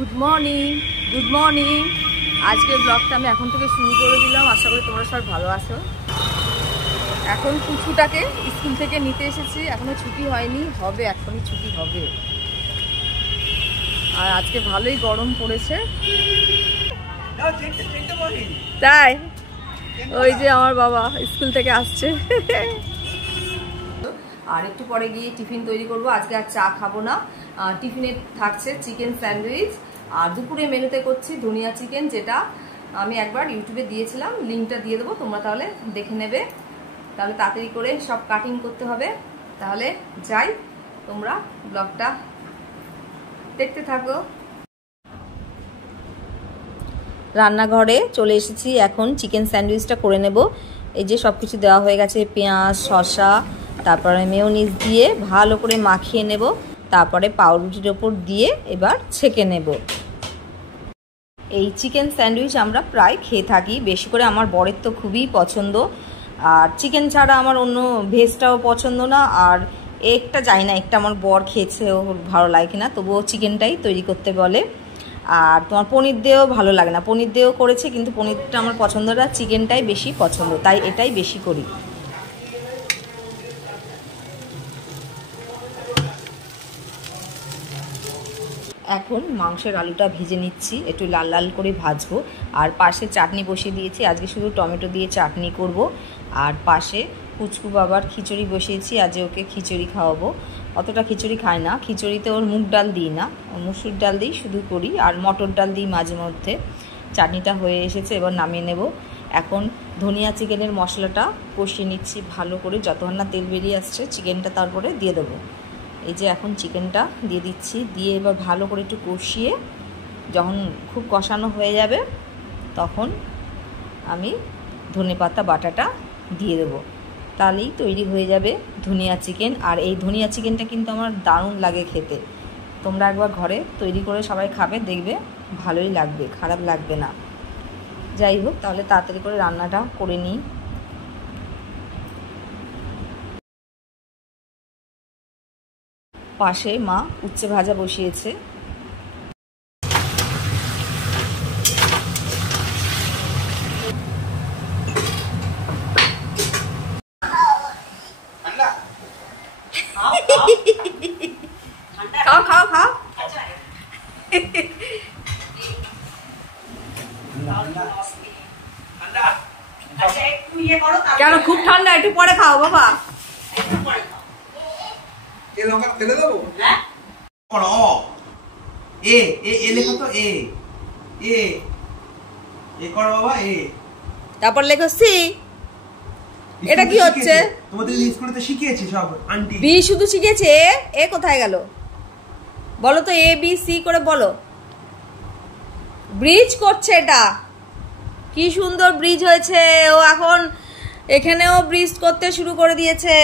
Good morning. আজকের ব্লগটা আমি এখন থেকে শুরু করে দিলাম। আশা করি তোমরা সবাই ভালো আছো। এখন পুচুটাকে স্কুল থেকে নিতে এসেছি, এখনো ছুটি হয়নি, হবে এখনই ছুটি হবে। আর আজকে ভালোই গরম পড়েছে, তাই ওই যে আমার বাবা স্কুল থেকে আসছে। আর একটু পরে গিয়ে টিফিন তৈরি করব। আজকে আর চা খাবো না, টিফিনে থাকছে চিকেন স্যান্ডউইচ, আর দুপুরে মেনুতে করছি ধনিয়া চিকেন, যেটা আমি একবার ইউটিউবে দিয়েছিলাম, লিঙ্কটা দিয়ে দেবো, তোমরা তাহলে দেখে নেবে। তাহলে তাড়াতাড়ি করে সব কাটিং করতে হবে। তাহলে যাই, তোমরা ব্লগটা দেখতে থাকো। রান্নাঘরে চলে এসেছি, এখন চিকেন স্যান্ডউইচটা করে নেব। এই যে সব কিছু দেওয়া হয়ে গেছে, পেঁয়াজ, শসা, তারপরে মেয়োনিজ দিয়ে ভালো করে মাখিয়ে নেব, তারপরে পাউরুটির ওপর দিয়ে এবার ছেঁকে নেব। এই চিকেন স্যান্ডউইচ আমরা প্রায় খেয়ে থাকি, বেশি করে আমার বরের তো খুবই পছন্দ। আর চিকেন ছাড়া আমার অন্য ভেজটাও পছন্দ না, আর একটা যাই না, একটা আমার বর খেয়েছে, ও ভালো লাগে কিনা, তবুও চিকেনটাই তৈরি করতে বলে। আর তোমার পনির দিয়েও ভালো লাগে না, পনির দিয়েও করেছে, কিন্তু পনিরটা আমার পছন্দ না, চিকেনটাই বেশি পছন্দ, তাই এটাই বেশি করি। এখন মাংসের আলুটা ভেজে নিচ্ছি, একটু লাল লাল করে ভাজবো। আর পাশে চাটনি বসিয়ে দিয়েছি, আজকে শুধু টমেটো দিয়ে চাটনি করব। আর পাশে পুচকু বাবার খিচুড়ি বসিয়েছি, আজ ওকে খিচুড়ি খাওয়াবো। অতটা খিচুড়ি খায় না, খিচুড়িতে ওর মুগ ডাল দিই না, মুসুর ডাল দিই শুধু করি, আর মটর ডাল দিই মাঝে মধ্যে। চাটনিটা হয়ে এসেছে, এবার নামিয়ে নেব। এখন ধনিয়া চিকেনের মশলাটা কষিয়ে নিচ্ছি ভালো করে, যতক্ষণ না তেল বেরিয়ে আসছে চিকেনটা তারপরে দিয়ে দেবো। এই যে এখন চিকেনটা দিয়ে দিচ্ছি, দিয়ে এবার ভালো করে একটু কষিয়ে যখন খুব কষানো হয়ে যাবে তখন আমি ধনেপাতা বাটাটা দিয়ে দেবো, তাহলেই তৈরি হয়ে যাবে ধনিয়া চিকেন। আর এই ধনিয়া চিকেনটা কিন্তু আমার দারুণ লাগে খেতে, তোমরা একবার ঘরে তৈরি করে সবাই খাবে, দেখবে ভালোই লাগবে, খারাপ লাগবে না। যাই হোক, তাহলে তাড়াতাড়ি করে রান্নাটা করে নিই। পাশে মা উচ্ছে ভাজা বসিয়েছে। খাও খাও খাও। কেন খুব ঠান্ডা? একটু পরে খাও বাবা। তারপর লেখো সি। এটা কি হচ্ছে? তোমাদের স্কুলে তো শিখিয়েছি সব আন্টি। বি শুধু শিখেছে, এ কোথায় গেল? বলো তো, এ বি সি করে বলো। ব্রিজ করছে, এটা কি সুন্দর ব্রিজ হয়েছে, ও এখন এখানেও ব্রিজ করতে শুরু করে দিয়েছে।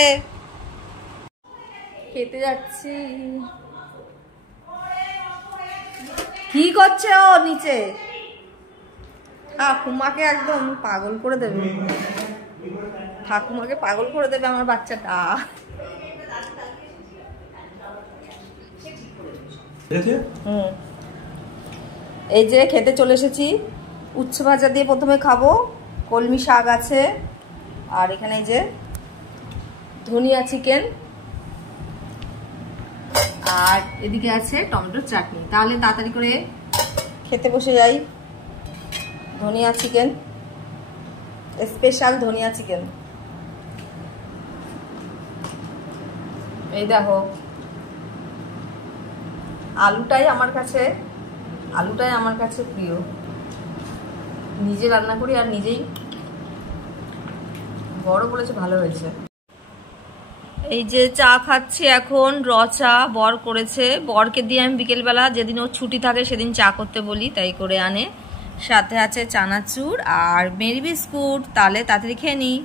খেতে যাচ্ছি। কি করছে ও নিচে? ঠাকুমাকে একদম পাগল করে দেবে, ঠাকুমাকে পাগল করে দেবে আমার বাচ্চাটা। এই যে খেতে চলে এসেছি, উচ্ছে ভাজা দিয়ে প্রথমে খাবো, কলমি শাক আছে, আর এখানে এই যে ধনিয়া চিকেন, আর এদিকে আছে টমেটোর চাটনি। তাহলে তাড়াতাড়ি করে খেতে বসে যাই। ধনিয়া চিকেন, স্পেশাল ধনিয়া চিকেন। এই দেখো, আলুটাই আমার কাছে প্রিয়। নিজে রান্না করি আর নিজেই, বড় বলেছে ভালো হয়েছে। এই যে চা খাচ্ছি এখন, র চা বর করেছে। বরকে দিয়ে আমি বিকেলবেলা, যেদিন ওর ছুটি থাকে সেদিন চা করতে বলি, তাই করে আনে। সাথে আছে চানাচুর আর মেরি বিস্কুট। তাহলে তাড়াতাড়ি খেয়ে নিই।